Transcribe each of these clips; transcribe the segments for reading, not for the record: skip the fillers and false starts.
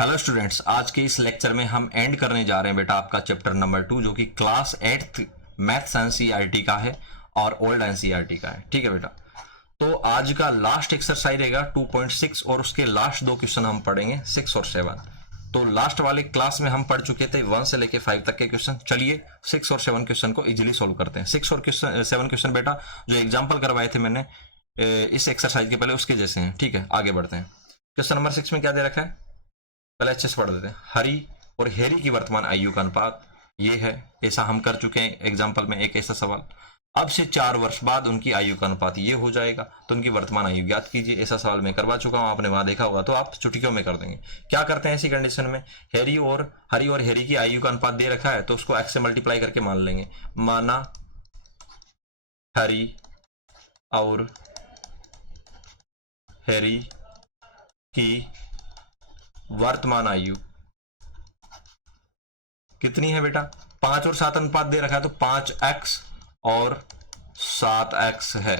Hello students, आज के इस लेक्चर में हम एंड करने जा रहे हैं बेटा आपका चैप्टर नंबर 2 जो कि क्लास 8th मैथ्स एनसीईआरटी का है और ओल्ड एनसीईआरटी का है। ठीक है बेटा, तो आज का लास्ट एक्सरसाइज रहेगा 2.6 और उसके लास्ट दो क्वेश्चन हम पढ़ेंगे 6 और 7। तो लास्ट वाले क्लास में हम पढ़ चुके थे 1 से लेके 5 तक के क्वेश्चन। चलिए 6 और 7 क्वेश्चन को इजीली सोल्व करते हैं। 6 और 7 क्वेश्चन बेटा जो एग्जाम्पल करवाए थे मैंने इस एक्सरसाइज के पहले उसके जैसे हैं। ठीक है, आगे बढ़ते हैं। क्वेश्चन नंबर 6 में क्या दे रखा है, पहले अच्छे से पढ़ देते हैं। हरी और हेरी की वर्तमान आयु का अनुपात ये है, ऐसा हम कर चुके हैं एग्जाम्पल में एक ऐसा सवाल। अब से 4 वर्ष बाद उनकी आयु का अनुपात ये हो जाएगा, तो उनकी वर्तमान आयु ज्ञात कीजिए। ऐसा सवाल मैं करवा चुका हूं, आपने वहां देखा होगा, तो आप चुटकियों में कर देंगे। क्या करते हैं ऐसी कंडीशन में, हरी और हेरी की आयु का अनुपात दे रखा है तो उसको एक्स से मल्टीप्लाई करके मान लेंगे। माना हरी और हेरी की वर्तमान आयु कितनी है बेटा, 5 और 7 अनुपात दे रखा है तो 5x और 7x है।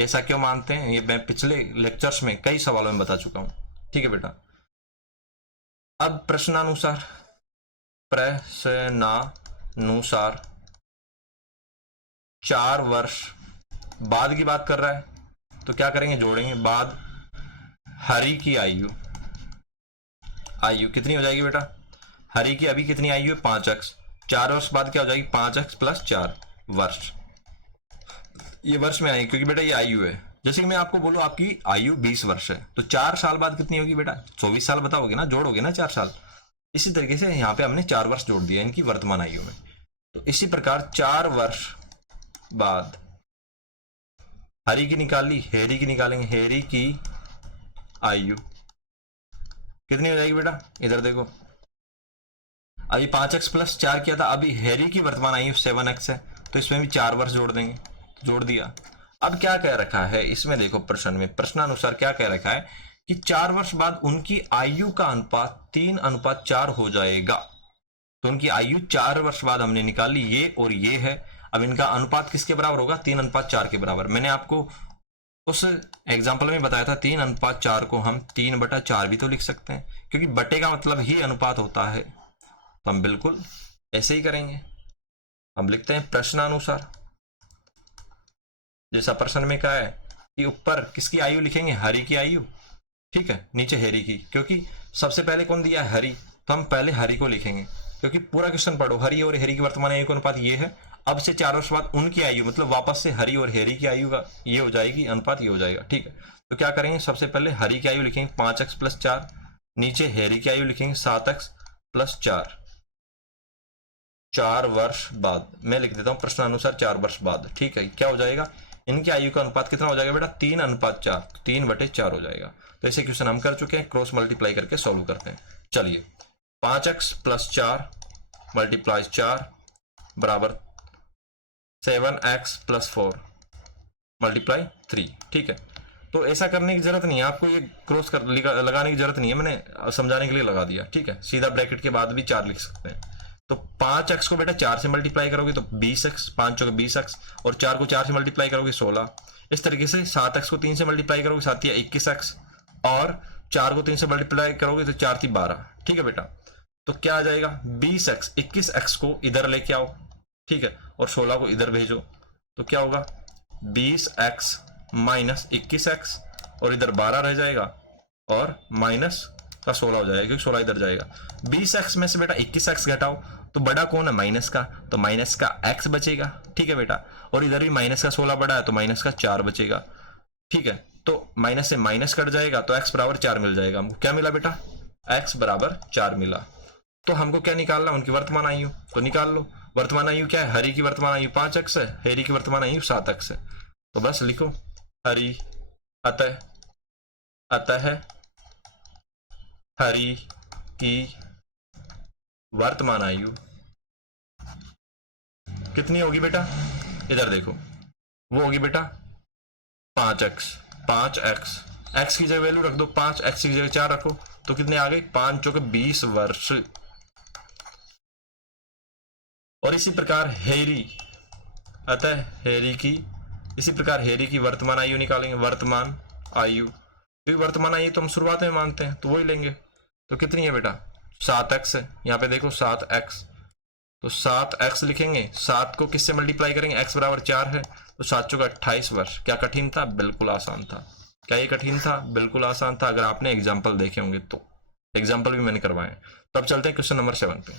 ऐसा क्यों मानते हैं, ये मैं पिछले लेक्चर्स में कई सवालों में बता चुका हूं। ठीक है बेटा, अब प्रश्नानुसार 4 वर्ष बाद की बात कर रहा है, तो क्या करेंगे, जोड़ेंगे। बाद हरी की आयु कितनी हो जाएगी बेटा, हरी की अभी कितनी आयु है 5x, 4 वर्ष बाद क्या हो जाएगी 5x प्लस 4 वर्ष। ये वर्ष में आएगी क्योंकि बेटा ये आयु है। जैसे कि मैं आपको बोलूं आपकी आयु 20 वर्ष है तो 4 साल बाद कितनी होगी बेटा, 24 साल बताओगे ना, जोड़ोगे ना 4 साल। इसी तरीके से यहाँ पे हमने 4 वर्ष जोड़ दिया इनकी वर्तमान आयु में। तो इसी प्रकार 4 वर्ष बाद हरी की निकाल ली, हेरी की निकालेंगे। हेरी की आयु कितनी हो जाएगी बेटा, इधर देखो, अभी 5x प्लस 4 किया था, अभी हेरी की वर्तमान आयु 7x है तो इसमें भी 4 वर्ष जोड़ देंगे, जोड़ दिया। अब क्या कह रखा है इसमें देखो, प्रश्न में प्रश्नानुसार क्या कह रखा है कि 4 वर्ष बाद उनकी आयु का अनुपात 3:4 हो जाएगा। तो उनकी आयु 4 वर्ष बाद हमने निकाली, ये और ये है। अब इनका अनुपात किसके बराबर होगा, 3:4 के बराबर। मैंने आपको उस एग्जाम्पल में बताया था 3:4 को हम 3/4 भी तो लिख सकते हैं, क्योंकि बटे का मतलब ही अनुपात होता है। तो हम बिल्कुल ऐसे ही करेंगे, हम लिखते हैं प्रश्नानुसार। जैसा प्रश्न में कहा है कि ऊपर किसकी आयु लिखेंगे, हरी की आयु, ठीक है, नीचे हेरी की, क्योंकि सबसे पहले कौन दिया है, हरी, तो हम पहले हरी को लिखेंगे। क्योंकि पूरा क्वेश्चन पढ़ो, हरी और हेरी की वर्तमान आयु का अनुपात ये है, अब से 4 वर्ष बाद उनकी आयु, मतलब वापस से हरी और हेरी की आयु का ये हो जाएगी, अनुपात ये हो जाएगा। ठीक है, तो क्या करेंगे, सबसे पहले हरी की आयु लिखेंगे 5x प्लस 4, नीचे हेरी की आयु लिखेंगे 7x प्लस 4। 4 वर्ष बाद मैं लिख देता हूं प्रश्नानुसार 4 वर्ष बाद। ठीक है, क्या हो जाएगा, इनकी आयु का अनुपात कितना हो जाएगा बेटा, 3:4, 3/4 हो जाएगा। तो ऐसे क्वेश्चन हम कर चुके हैं, क्रॉस मल्टीप्लाई करके सॉल्व करते हैं। चलिए 5x प्लस 4 मल्टीप्लाई 4 बराबर 7x प्लस 4 मल्टीप्लाई 3। ठीक है, तो ऐसा करने की जरूरत नहीं है आपको, ये क्रॉस कर लगाने की जरूरत नहीं है, मैंने समझाने के लिए लगा दिया। ठीक है, सीधा ब्रैकेट के बाद भी 4 लिख सकते हैं। तो 5x को बेटा 4 से मल्टीप्लाई करोगे तो 20x, 5 चौके 20x, और 4 को 4 से मल्टीप्लाई करोगे 16। इस तरीके से 7x को 3 से मल्टीप्लाई करोगे 7 या 21x, और 4 को 3 से मल्टीप्लाई करोगे तो 4 थी 12। ठीक है बेटा, तो क्या आ जाएगा 20x, 21x को इधर लेके आओ, ठीक है, और 16 को इधर भेजो, तो क्या होगा 20x माइनस 21x, और इधर 12 रह जाएगा, और माइनस का 16 हो जाएगा क्योंकि 16 इधर जाएगा। 20x में से बेटा 21x घटाओ तो बड़ा कौन है, माइनस का, तो माइनस का x बचेगा। ठीक है बेटा, और इधर भी माइनस का 16 बड़ा है तो माइनस का 4 बचेगा। ठीक है, तो माइनस से माइनस कट जाएगा तो x बराबर 4 मिल जाएगा। हमको क्या मिला बेटा, x बराबर 4 मिला। तो हमको क्या निकालना, उनकी वर्तमान आयु, तो निकाल लो। वर्तमान आयु क्या है, हरी की वर्तमान आयु 5x है, हेरी की वर्तमान आयु 7x है। तो बस लिखो हरी अतः हरी की वर्तमान आयु कितनी होगी बेटा, इधर देखो, वो होगी बेटा 5x, 5x, x की जगह वैल्यू रख दो 5, x की जगह 4 रखो, तो कितने आ गए 5 चौके 20 वर्ष। और इसी प्रकार हेरी अतः हेरी की, इसी प्रकार हेरी की वर्तमान आयु निकालेंगे, वर्तमान आयु, क्योंकि वर्तमान आयु तो हम शुरुआत में मानते हैं तो वही लेंगे। तो कितनी है बेटा 7x है। यहाँ पे देखो 7x, तो 7x लिखेंगे, 7 को किससे मल्टीप्लाई करेंगे, x बराबर 4 है, तो 7 चौका 28 वर्ष। क्या कठिन था, बिल्कुल आसान था। क्या ये कठिन था, बिल्कुल आसान था, अगर आपने एग्जाम्पल देखे होंगे तो। एग्जाम्पल भी मैंने करवाए। तो अब चलते हैं क्वेश्चन नंबर 7 पे।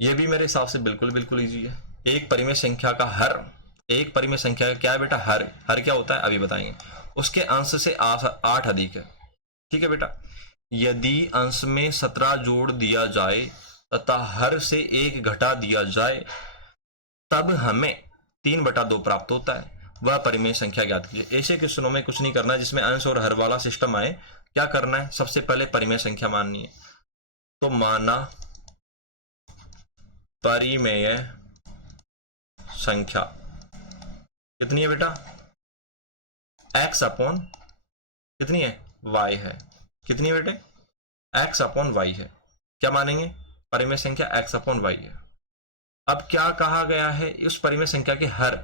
ये भी मेरे हिसाब से बिल्कुल ईजी है। एक परिमेय संख्या का हर, एक परिमेय संख्या का क्या है बेटा, हर। हर क्या होता है अभी बताएंगे। उसके अंश से 8 अधिक है। ठीक है बेटा, यदि अंश में 17 जोड़ दिया जाए तथा हर से 1 घटा दिया जाए तब हमें 3/2 प्राप्त होता है। वह परिमेय संख्या ज्ञात कीजिए। ऐसे क्वेश्चनों में कुछ नहीं करना जिसमें अंश और हर वाला सिस्टम आए। क्या करना है, सबसे पहले परिमेय संख्या माननी है। तो माना परिमेय संख्या कितनी है बेटा, x अपॉन कितनी है, y है। कितनी है बेटे, x अपॉन y है। क्या मानेंगे, परिमेय संख्या x अपॉन y है। अब क्या कहा गया है, उस परिमेय संख्या के हर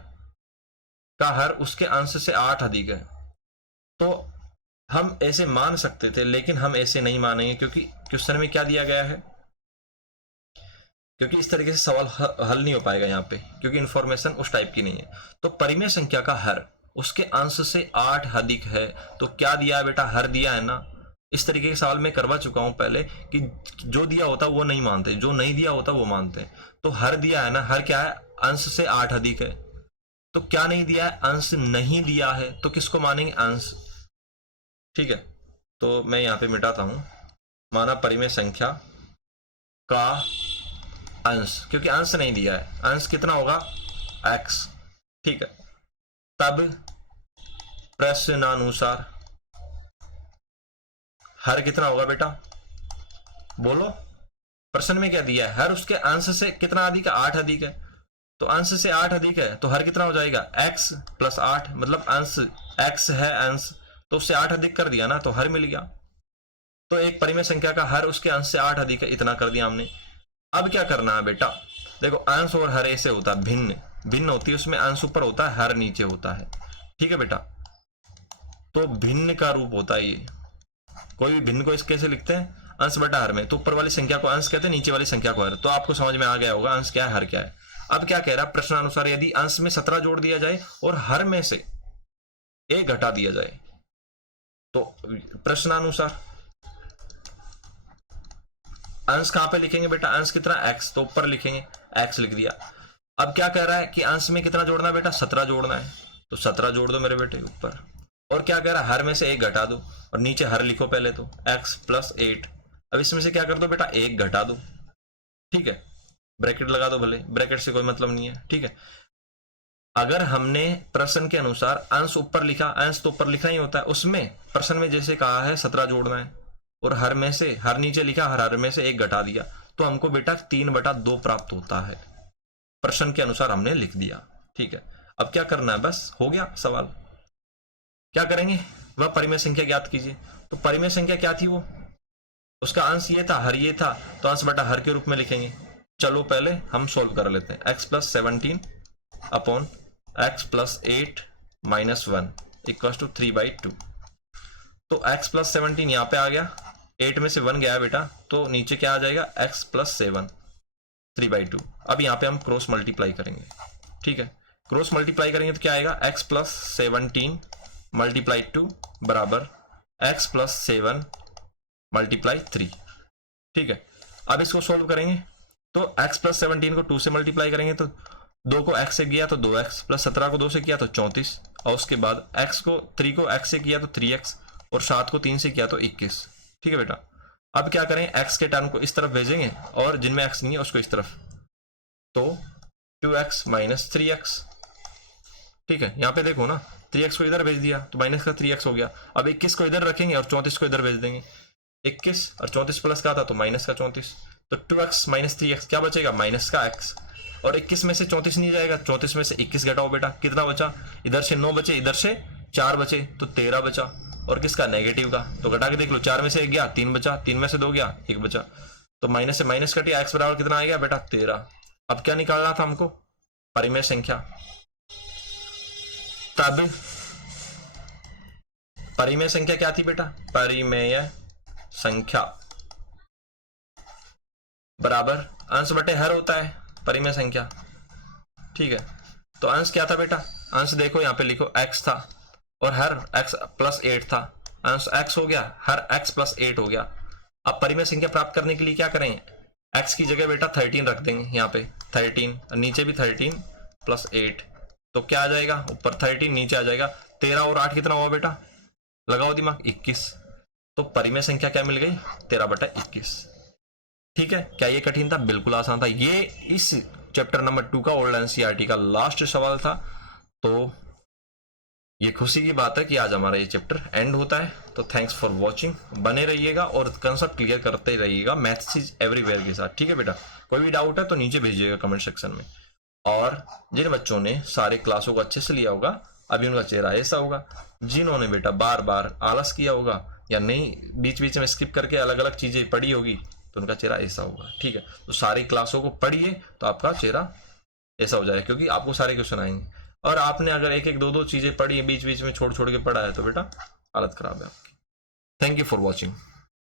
का हर उसके अंश से 8 अधिक है। तो हम ऐसे मान सकते थे, लेकिन हम ऐसे नहीं मानेंगे, क्योंकि क्वेश्चन में क्या दिया गया है, क्योंकि इस तरीके से सवाल हल नहीं हो पाएगा यहाँ पे, क्योंकि इंफॉर्मेशन उस टाइप की नहीं है। तो परिमेय संख्या का हर उसके अंश से 8 अधिक है। तो क्या दिया है बेटा, हर दिया है ना। इस तरीके के सवाल मैं करवा चुका हूं पहले कि जो दिया होता वो नहीं मानते, जो नहीं दिया होता वो मानते। तो हर दिया है ना, हर क्या है, अंश से 8 अधिक है। तो क्या नहीं दिया है, अंश नहीं दिया है, तो किसको मानेंगे, अंश। ठीक है, तो मैं यहां पे मिटाता हूं। माना परिमेय संख्या का अंश, क्योंकि अंश नहीं दिया है, अंश कितना होगा, x। ठीक है, तब प्रश्नानुसार हर कितना होगा बेटा, बोलो। प्रश्न में क्या दिया है, हर उसके अंश से कितना अधिक है, 8 अधिक है। तो अंश से 8 अधिक है, तो हर कितना हो जाएगा, x प्लस 8, मतलब अंश x है अंश, तो उससे 8 अधिक कर दिया ना, तो हर मिल गया। तो एक परिमेय संख्या का हर उसके अंश से 8 अधिक है, इतना कर दिया हमने। अब क्या करना है बेटा, देखो अंश और हर ऐसे होता है, भिन्न भिन्न होती है, उसमें अंश ऊपर होता है, हर नीचे होता है। ठीक है बेटा, तो भिन्न का रूप होता है ये। कोई भी भिन्न को इस कैसे लिखते हैं, अंश बटा हर में। तो ऊपर वाली संख्या को अंश कहते हैं, नीचे वाली संख्या को हर। तो आपको समझ में आ गया होगा अंश क्या है, हर क्या है। अब क्या कह रहा है, प्रश्नानुसार यदि अंश में 17 जोड़ दिया जाए और हर में से 1 घटा दिया जाए, तो प्रश्नानुसार अंश कहां पे लिखेंगे बेटा, अंश कितना, x, तो ऊपर लिखेंगे, x लिख दिया। अब क्या कह रहा है कि अंश में कितना जोड़ना है बेटा, 17 जोड़ना है, तो 17 जोड़ दो मेरे बेटे ऊपर। और क्या कह रहा है, हर में से 1 घटा दो, और नीचे हर लिखो पहले, तो x प्लस 8। अब इसमें से क्या कर दो बेटा, 1 घटा दो। ठीक है, ब्रैकेट लगा दो, भले ब्रैकेट से कोई मतलब नहीं है। ठीक है, अगर हमने प्रश्न के अनुसार अंश ऊपर लिखा, अंश तो ऊपर लिखना ही होता है, उसमें प्रश्न में जैसे कहा है 17 जोड़ना है, और हर में से, हर नीचे लिखा, हर में से 1 घटा दिया, तो हमको बेटा 3/2 प्राप्त होता है। प्रश्न के अनुसार हमने लिख दिया। ठीक है, अब क्या करना है, बस हो गया सवाल। क्या करेंगे, वह परिमेय संख्या ज्ञात कीजिए। तो परिमेय संख्या क्या थी, वो उसका अंश ये था, हर ये था, तो अंश बटा हर के रूप में लिखेंगे। चलो पहले हम सोल्व कर लेते हैं। x plus 17 upon x plus 8 minus 1 equal to 3/2। तो x प्लस 17 यहाँ पे आ गया, 8 में से 1 गया बेटा, तो नीचे क्या आ जाएगा, x प्लस 7 3/2। अब यहाँ पे हम क्रॉस मल्टीप्लाई करेंगे। ठीक है, क्रॉस मल्टीप्लाई करेंगे तो क्या आएगा, x प्लस 17 मल्टीप्लाई 2 बराबर x प्लस 7 मल्टीप्लाई 3। ठीक है, अब इसको सोल्व करेंगे तो x प्लस 17 को 2 से मल्टीप्लाई करेंगे, तो 2 को x से किया तो 2x, प्लस 17 को 2 से किया तो 34, और उसके बाद x को 3 को x से किया तो 3x, और 7 को 3 से किया तो 21। ठीक है बेटा, अब क्या करें, x के टर्म को इस तरफ भेजेंगे, और जिनमें x नहीं है उसको इस तरफ, तो 2x माइनस 3x। ठीक है, यहाँ पे देखो ना, 3x को इधर भेज दिया तो माइनस का 3x हो गया। अब 21 को इधर रखेंगे और 34 को इधर भेज देंगे। 21 और 34 प्लस का था तो माइनस का 34, तो 2x माइनस 3x क्या बचेगा, माइनस का x। और 21 में से 34 नहीं जाएगा, 34 में से 21 घटाओ बेटा, कितना बचा, इधर से 9 बचे, इधर से 4 बचे, तो 13 बचा। और किसका, नेगेटिव का, तो घटा के देख लो, 4 में से 1 गया, 3 बचा, 3 में से 2 गया, 1 बचा, तो माइनस से माइनस कटिया, x बराबर कितना आएगा बेटा, 13। अब क्या निकालना था हमको, परिमेय संख्या। तब परिमेय संख्या क्या थी बेटा, परिमेय संख्या बराबर अंश बटे हर होता है परिमेय संख्या। ठीक है, तो अंश क्या था बेटा, अंश देखो यहाँ पे लिखो x था और हर x प्लस 8 था। अंश x हो गया, हर x प्लस 8 हो गया। अब परिमेय संख्या प्राप्त करने के लिए क्या करेंगे, x की जगह बेटा 13 रख देंगे, यहाँ पे 13 और नीचे भी 13 प्लस 8, तो क्या आ जाएगा, ऊपर 13 नीचे आ जाएगा 13 और 8 कितना हुआ बेटा, लगाओ दिमाग, 21। तो परिमेय संख्या क्या मिल गई, 13/21। ठीक है, क्या ये कठिन था, बिल्कुल आसान था। ये इस चैप्टर नंबर 2 का ओल्ड एनसीईआरटी का लास्ट सवाल था। तो ये खुशी की बात है कि आज हमारा ये चैप्टर एंड होता है। तो थैंक्स फॉर वॉचिंग, बने रहिएगा और कंसेप्ट क्लियर करते रहिएगा मैथ्स इज एवरीवेयर के साथ। ठीक है बेटा, कोई भी डाउट है तो नीचे भेजिएगा कमेंट सेक्शन में। और जिन बच्चों ने सारे क्लासों को अच्छे से लिया होगा अभी उनका चेहरा ऐसा होगा, जिन्होंने बेटा बार बार आलस किया होगा या नहीं बीच बीच में स्किप करके अलग अलग चीजें पढ़ी होगी तो उनका चेहरा ऐसा होगा। ठीक है, तो सारी क्लासों को पढ़िए तो आपका चेहरा ऐसा हो जाएगा, क्योंकि आपको सारे क्वेश्चन आएंगे। और आपने अगर एक एक दो दो चीजें पढ़ी बीच बीच में छोड़ छोड़ के पढ़ा है तो बेटा हालत खराब है आपकी। Thank you for watching.